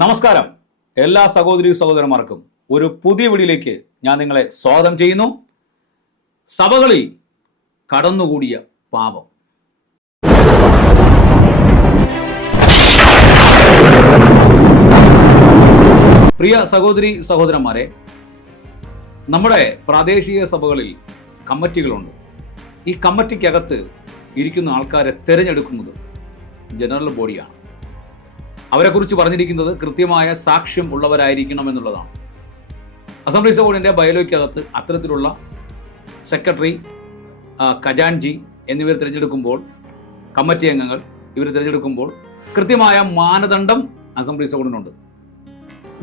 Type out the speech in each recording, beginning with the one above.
നമസ്കാരം. എല്ലാ സഹോദരി സഹോദരന്മാർക്കും ഒരു പുതിയ വീടിലേക്ക് ഞാൻ നിങ്ങളെ സ്വാഗതം ചെയ്യുന്നു. സഭകളിൽ കടന്നുകൂടിയ പാപം. പ്രിയ സഹോദരി സഹോദരന്മാരെ നമ്മുടെ പ്രാദേശിക സഭകളിൽ കമ്മിറ്റികളുണ്ട്. ഈ കമ്മിറ്റിക്കകത്ത് ഇരിക്കുന്ന ആൾക്കാരെ തിരഞ്ഞെടുക്കുന്നത് ജനറൽ ബോഡിയാണ്. അവരെക്കുറിച്ച് പറഞ്ഞിരിക്കുന്നത് കൃത്യമായ സാക്ഷ്യം ഉള്ളവരായിരിക്കണം എന്നുള്ളതാണ്. അസംബ്ലീസ് ബോർഡിന്റെ ബയോലോയ്ക്കകത്ത് അത്തരത്തിലുള്ള സെക്രട്ടറി ഖജാൻജി എന്നിവർ തിരഞ്ഞെടുക്കുമ്പോൾ കമ്മിറ്റി അംഗങ്ങൾ ഇവർ തിരഞ്ഞെടുക്കുമ്പോൾ കൃത്യമായ മാനദണ്ഡം അസംബ്ലീസ് ബോർഡിനുണ്ട്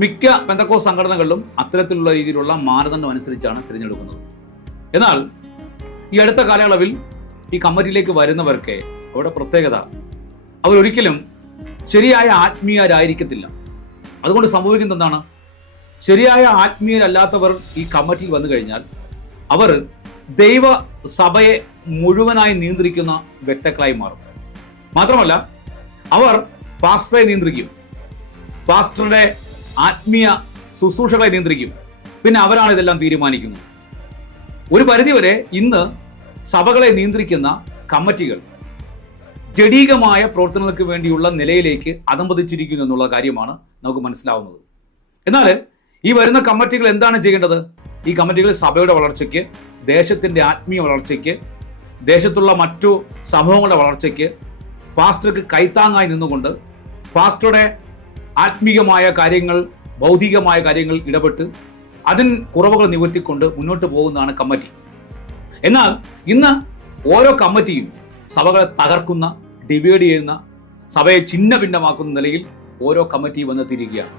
മിക്ക പെന്തക്കോ സംഘടനകളിലും അത്തരത്തിലുള്ള രീതിയിലുള്ള മാനദണ്ഡം അനുസരിച്ചാണ് തിരഞ്ഞെടുക്കുന്നത്. എന്നാൽ ഈ അടുത്ത കാലയളവിൽ ഈ കമ്മിറ്റിയിലേക്ക് വരുന്നവർക്ക് അവരുടെ പ്രത്യേകത. അവരൊരിക്കലും ശരിയായ ആത്മീയരായിരിക്കത്തില്ല. അതുകൊണ്ട് സംഭവിക്കുന്നത് എന്താണ്? ശരിയായ ആത്മീയരല്ലാത്തവർ ഈ കമ്മിറ്റിയിൽ വന്നു കഴിഞ്ഞാൽ അവർ ദൈവ സഭയെ മുഴുവനായി നിയന്ത്രിക്കുന്ന വ്യക്തക്കളായി മാറും. മാത്രമല്ല അവർ പാസ്റ്ററെ നിയന്ത്രിക്കും. പാസ്റ്ററുടെ ആത്മീയ ശുശ്രൂഷകളെ നിയന്ത്രിക്കും. പിന്നെ അവരാണ് ഇതെല്ലാം തീരുമാനിക്കുന്നത്. ഒരു പരിധിവരെ ഇന്ന് സഭകളെ നിയന്ത്രിക്കുന്ന കമ്മിറ്റികൾ ജഡീകമായ പ്രവർത്തനങ്ങൾക്ക് വേണ്ടിയുള്ള നിലയിലേക്ക് അതമ്പതിച്ചിരിക്കുന്നു എന്നുള്ള കാര്യമാണ് നമുക്ക് മനസ്സിലാവുന്നത്. എന്നാൽ ഈ വരുന്ന കമ്മിറ്റികൾ എന്താണ് ചെയ്യേണ്ടത്? ഈ കമ്മിറ്റികൾ സഭയുടെ വളർച്ചയ്ക്ക് ദേശത്തിന്റെ ആത്മീയ വളർച്ചയ്ക്ക് ദേശത്തുള്ള മറ്റു സമൂഹങ്ങളുടെ വളർച്ചയ്ക്ക് പാസ്റ്റർക്ക് കൈത്താങ്ങായി നിന്നുകൊണ്ട് പാസ്റ്ററുടെ ആത്മീയമായ കാര്യങ്ങൾ ഭൗതികമായ കാര്യങ്ങൾ ഇടപെട്ട് അതിന് കുറവുകൾ നിവർത്തിക്കൊണ്ട് മുന്നോട്ട് പോകുന്നതാണ് കമ്മിറ്റി. എന്നാൽ ഇന്ന് ഓരോ കമ്മിറ്റിയും സഭകളെ തകർക്കുന്ന ഡിവൈഡ് ചെയ്യുന്ന സഭയെ ചിഹ്ന ഭിന്നമാക്കുന്ന നിലയിൽ ഓരോ കമ്മിറ്റി വന്നെത്തിയിരിക്കുകയാണ്.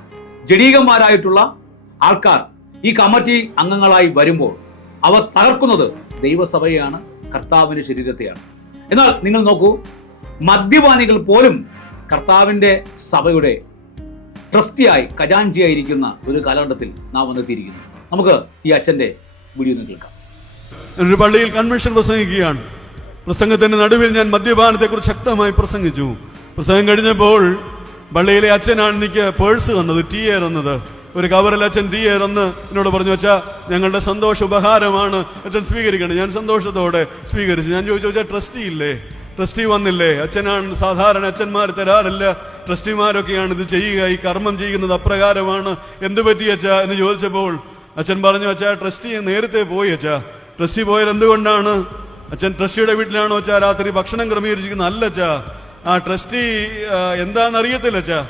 ജഡീകന്മാരായിട്ടുള്ള ആൾക്കാർ ഈ കമ്മിറ്റി അംഗങ്ങളായി വരുമ്പോൾ അവർ തകർക്കുന്നത് ദൈവസഭയാണ് കർത്താവിന്റെ ശരീരത്തെയാണ്. എന്നാൽ നിങ്ങൾ നോക്കൂ മദ്യപാനികൾ പോലും കർത്താവിന്റെ സഭയുടെ ട്രസ്റ്റിയായി ഖജാൻജിയായിരിക്കുന്ന ഒരു കാലഘട്ടത്തിൽ നാം വന്നെത്തിയിരിക്കുന്നു. നമുക്ക് ഈ അച്ഛന്റെ വീഡിയോ ഒന്ന് കേൾക്കാം. ഒരു പള്ളിയിൽ കൺവെൻഷൻ പ്രസംഗിക്കുകയാണ്. പ്രസംഗത്തിന്റെ നടുവിൽ ഞാൻ മദ്യപാനത്തെക്കുറിച്ച് ശക്തമായി പ്രസംഗിച്ചു. പ്രസംഗം കഴിഞ്ഞപ്പോൾ പള്ളിയിലെ അച്ഛനാണ് എനിക്ക് പേഴ്സ് തന്നത് ടീ എ തന്നത്. ഒരു കവറിൽ അച്ഛൻ ടീ എ തന്ന് എന്നോട് പറഞ്ഞു വെച്ചാ ഞങ്ങളുടെ സന്തോഷ ഉപഹാരമാണ് അച്ഛൻ സ്വീകരിക്കണം. ഞാൻ സന്തോഷത്തോടെ സ്വീകരിച്ചു. ഞാൻ ചോദിച്ചു വെച്ചാൽ ട്രസ്റ്റി ഇല്ലേ? ട്രസ്റ്റി വന്നില്ലേ? അച്ഛനാണ് സാധാരണ അച്ഛന്മാർ തരാറില്ല. ട്രസ്റ്റിമാരൊക്കെയാണ് ഇത് ചെയ്യുക. ഈ കർമ്മം ചെയ്യുന്നത് അപ്രകാരമാണ്. എന്ത് പറ്റി അച്ഛാ? എന്ന് ചോദിച്ചപ്പോൾ അച്ഛൻ പറഞ്ഞു അച്ഛാ ട്രസ്റ്റി നേരത്തെ പോയി അച്ഛാ. ട്രസ്റ്റി പോയത് എന്തുകൊണ്ടാണ്? അച്ഛൻ ട്രസ്റ്റിയുടെ വീട്ടിലാണോ അച്ഛാ? രാത്രി ഭക്ഷണം ക്രമീകരിച്ചിരിക്കുന്നത് അല്ല അച്ഛാ. ആ ട്രസ്റ്റി എന്താണെന്ന് അറിയത്തില്ല അച്ഛാ.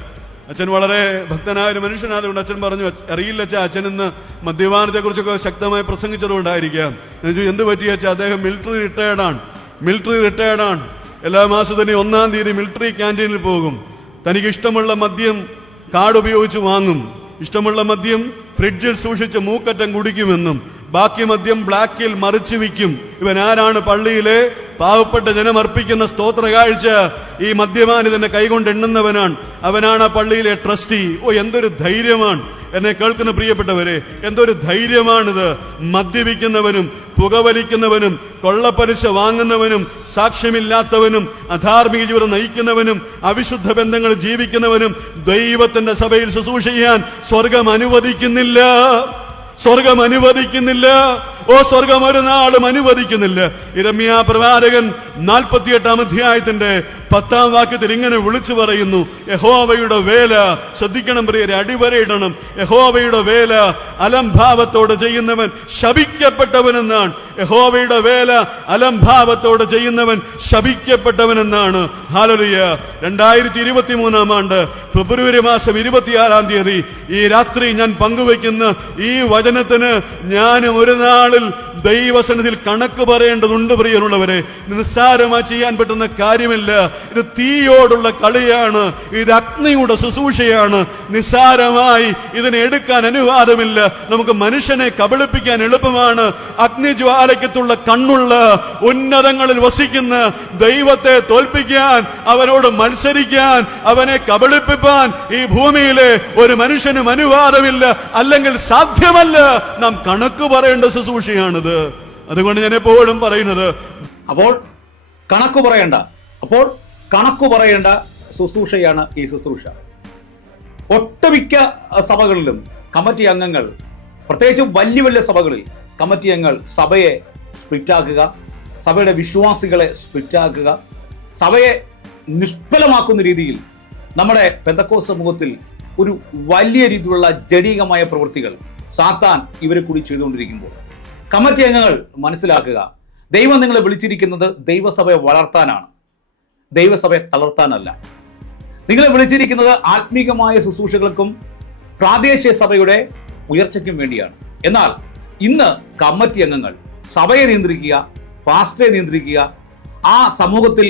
അച്ഛൻ വളരെ ഭക്തനായ ഒരു മനുഷ്യനായതുകൊണ്ട് അച്ഛൻ പറഞ്ഞു അറിയില്ല അച്ഛാ. അച്ഛൻ ഇന്ന് മദ്യപാനത്തെ കുറിച്ചൊക്കെ ശക്തമായി പ്രസംഗിച്ചതുകൊണ്ടായിരിക്കാം. എന്ത് പറ്റിയ അച്ഛാ? അദ്ദേഹം മിലിറ്ററി റിട്ടയർഡാണ് മിലിറ്ററി റിട്ടയർഡാണ് എല്ലാ മാസത്തിനും ഒന്നാം തീയതി മിലിറ്ററി ക്യാന്റീനിൽ പോകും. തനിക്ക് ഇഷ്ടമുള്ള മദ്യം കാർഡ് ഉപയോഗിച്ച് വാങ്ങും. ഇഷ്ടമുള്ള മദ്യം ഫ്രിഡ്ജിൽ സൂക്ഷിച്ച് മൂക്കറ്റം കുടിക്കുമെന്നും ബാക്കി മദ്യം ബ്ലാക്കിൽ മറിച്ചു വിൽക്കും. ഇവൻ ആരാണ് പള്ളിയിലെ പാവപ്പെട്ട ജനം അർപ്പിക്കുന്ന സ്തോത്ര കാഴ്ച? ഈ മദ്യമാനി തന്നെ കൈകൊണ്ട് എണ്ണുന്നവനാണ്. അവനാണ് ആ പള്ളിയിലെ ട്രസ്റ്റി. ഓ എന്തൊരു ധൈര്യമാണ്. എന്നെ കേൾക്കുന്ന പ്രിയപ്പെട്ടവരെ എന്തൊരു ധൈര്യമാണിത്. മദ്യപിക്കുന്നവനും പുകവലിക്കുന്നവനും കൊള്ളപ്പലിശ വാങ്ങുന്നവനും സാക്ഷ്യമില്ലാത്തവനും അധാർമിക ജീവിതം നയിക്കുന്നവനും അവിശുദ്ധ ബന്ധങ്ങൾ ജീവിക്കുന്നവനും ദൈവത്തിന്റെ സഭയിൽ ശുശ്രൂഷ ചെയ്യാൻ സ്വർഗം അനുവദിക്കുന്നില്ല. സ്വർഗം അനുവദിക്കുന്നില്ല. ഓ സ്വർഗം ഒരു നാളും അനുവദിക്കുന്നില്ല. ഇരമ്യ പ്രവാചകൻ നാൽപ്പത്തിയെട്ടാം അധ്യായത്തിന്റെ പത്താം വാക്യത്തിൽ ഇങ്ങനെ വിളിച്ചു പറയുന്നു യഹോവയുടെ വേല ശ്രദ്ധിക്കണം പ്രിയരെ അടിവരയിടണം. യഹോവയുടെ വേല അലംഭാവത്തോടെ ചെയ്യുന്നവൻ ശപിക്കപ്പെട്ടവനെന്നാണ്. യഹോവയുടെ വേല അലംഭാവത്തോടെ ചെയ്യുന്നവൻ ശപിക്കപ്പെട്ടവനെന്നാണ്. ഹാലലിയ. രണ്ടായിരത്തി ഇരുപത്തി മൂന്നാം ആണ്ട് ഫെബ്രുവരി മാസം ഇരുപത്തിയാറാം തീയതി ഈ രാത്രി ഞാൻ പങ്കുവെക്കുന്ന ഈ വചനത്തിന് ഞാൻ ഒരു നാളിൽ ദൈവസനത്തിൽ കണക്ക് പറയേണ്ടതുണ്ട് പ്രിയരുള്ളവരെ. നിസ്സാരമായി ചെയ്യാൻ പറ്റുന്ന കാര്യമില്ല. ഇത് തീയോടുള്ള കളിയാണ് ഇത് അഗ്നിയുടെ ശുശ്രൂഷയാണ്. നിസ്സാരമായി ഇതിനെ എടുക്കാൻ അനുവാദമില്ല. നമുക്ക് മനുഷ്യനെ കബളിപ്പിക്കാൻ എളുപ്പമാണ്. അഗ്നിജ്വാലയ്ക്കത്തുള്ള കണ്ണുള്ള ഉന്നതങ്ങളിൽ വസിക്കുന്ന ദൈവത്തെ തോൽപ്പിക്കാൻ അവനോട് മത്സരിക്കാൻ അവനെ കബളിപ്പിപ്പാൻ ഈ ഭൂമിയിലെ ഒരു മനുഷ്യനും അനുവാദമില്ല. അല്ലെങ്കിൽ സാധ്യമല്ല. നാം കണക്ക് പറയേണ്ട ശുശ്രൂഷയാണിത്. അതുകൊണ്ട് ഞാൻ എപ്പോഴും പറയുന്നത് അപ്പോൾ കണക്ക് പറയണ്ട. അപ്പോൾ കണക്ക് പറയേണ്ട ശുശ്രൂഷയാണ് ഈ ശുശ്രൂഷ. ഒട്ടുമിക്ക സഭകളിലും കമ്മിറ്റി അംഗങ്ങൾ പ്രത്യേകിച്ച് വലിയ വലിയ സഭകളിൽ കമ്മിറ്റി അംഗങ്ങൾ സഭയെ സ്പ്ലിറ്റാക്കുക സഭയുടെ വിശ്വാസികളെ സ്പ്ലിറ്റാക്കുക സഭയെ നിഷ്ഫലമാക്കുന്ന രീതിയിൽ നമ്മുടെ പെന്തക്കോ സമൂഹത്തിൽ ഒരു വലിയ രീതിയിലുള്ള ജടീകമായ പ്രവൃത്തികൾ സാത്താൻ ഇവരെ കൂടി ചെയ്തുകൊണ്ടിരിക്കുമ്പോൾ. കമ്മിറ്റി അംഗങ്ങൾ മനസ്സിലാക്കുക ദൈവം നിങ്ങളെ വിളിച്ചിരിക്കുന്നത് ദൈവസഭയെ വളർത്താനാണ്. ദൈവസഭയെ തളർത്താനല്ല. നിങ്ങളെ വിളിച്ചിരിക്കുന്നത് ആത്മീകമായ ശുശ്രൂഷകൾക്കും പ്രാദേശിക സഭയുടെ ഉയർച്ചയ്ക്കും വേണ്ടിയാണ്. എന്നാൽ ഇന്ന് കമ്മിറ്റി അംഗങ്ങൾ സഭയെ നിയന്ത്രിക്കുക പാസ്റ്ററെ നിയന്ത്രിക്കുക ആ സമൂഹത്തിൽ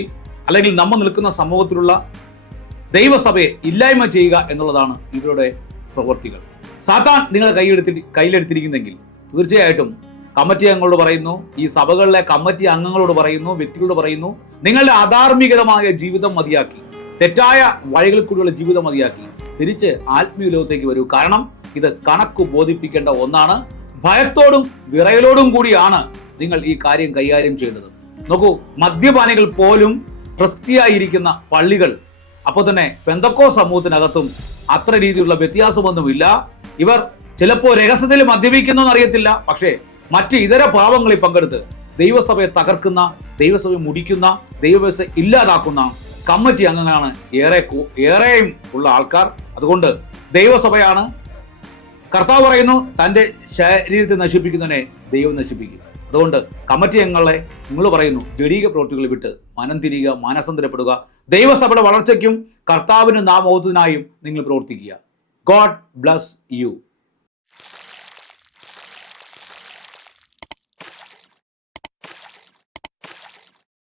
അല്ലെങ്കിൽ നമ്മൾ നിൽക്കുന്ന സമൂഹത്തിലുള്ള ദൈവസഭയെ ഇല്ലായ്മ ചെയ്യുക എന്നുള്ളതാണ് ഇവരുടെ പ്രവൃത്തികൾ. സാത്താൻ നിങ്ങൾ കൈയെടുത്തി കയ്യിലെടുത്തിരിക്കുന്നെങ്കിൽ തീർച്ചയായിട്ടും കമ്മിറ്റി അംഗങ്ങളോട് പറയുന്നു ഈ സഭകളിലെ കമ്മിറ്റി അംഗങ്ങളോട് പറയുന്നു വ്യക്തികളോട് പറയുന്നു നിങ്ങളുടെ അധാർമികതമായ ജീവിതം മതിയാക്കി തെറ്റായ വഴികളിൽ കൂടിയുള്ള ജീവിതം മതിയാക്കി തിരിച്ച് ആത്മീയ ലോകത്തേക്ക് വരൂ. കാരണം ഇത് കണക്ക് ബോധിപ്പിക്കേണ്ട ഒന്നാണ്. ഭയത്തോടും വിറയലോടും കൂടിയാണ് നിങ്ങൾ ഈ കാര്യം കൈകാര്യം ചെയ്യുന്നത് നോക്കൂ മദ്യപാനികൾ പോലും ട്രസ്റ്റിയായിരിക്കുന്ന പള്ളികൾ അപ്പോൾ തന്നെ പെന്തക്കോ സമൂഹത്തിനകത്തും അത്ര രീതിയിലുള്ള വ്യത്യാസമൊന്നുമില്ല. ഇവർ ചിലപ്പോൾ രഹസ്യത്തിൽ മദ്യപിക്കുന്നു എന്നറിയത്തില്ല പക്ഷേ മറ്റ് ഇതര പാപങ്ങളിൽ പങ്കെടുത്ത് ദൈവസഭയെ തകർക്കുന്ന ദൈവസഭയെ മുടിക്കുന്ന ദൈവവ്യവസ്ഥ ഇല്ലാതാക്കുന്ന കമ്മിറ്റി അംഗങ്ങളാണ് ഏറെ ഏറെയും ഉള്ള ആൾക്കാർ. അതുകൊണ്ട് ദൈവസഭയാണ് കർത്താവ് പറയുന്നു തന്റെ ശരീരത്തെ നശിപ്പിക്കുന്നതിനെ ദൈവം നശിപ്പിക്കും. അതുകൊണ്ട് കമ്മിറ്റി അംഗങ്ങളെ നിങ്ങൾ പറയുന്നു ജഡീക പ്രവൃത്തികൾ വിട്ട് മനം തിരിയുക മാനസന്തരപ്പെടുക. ദൈവസഭയുടെ വളർച്ചയ്ക്കും കർത്താവിന് നാമോഹത്തിനായും നിങ്ങൾ പ്രവർത്തിക്കുക. God bless you.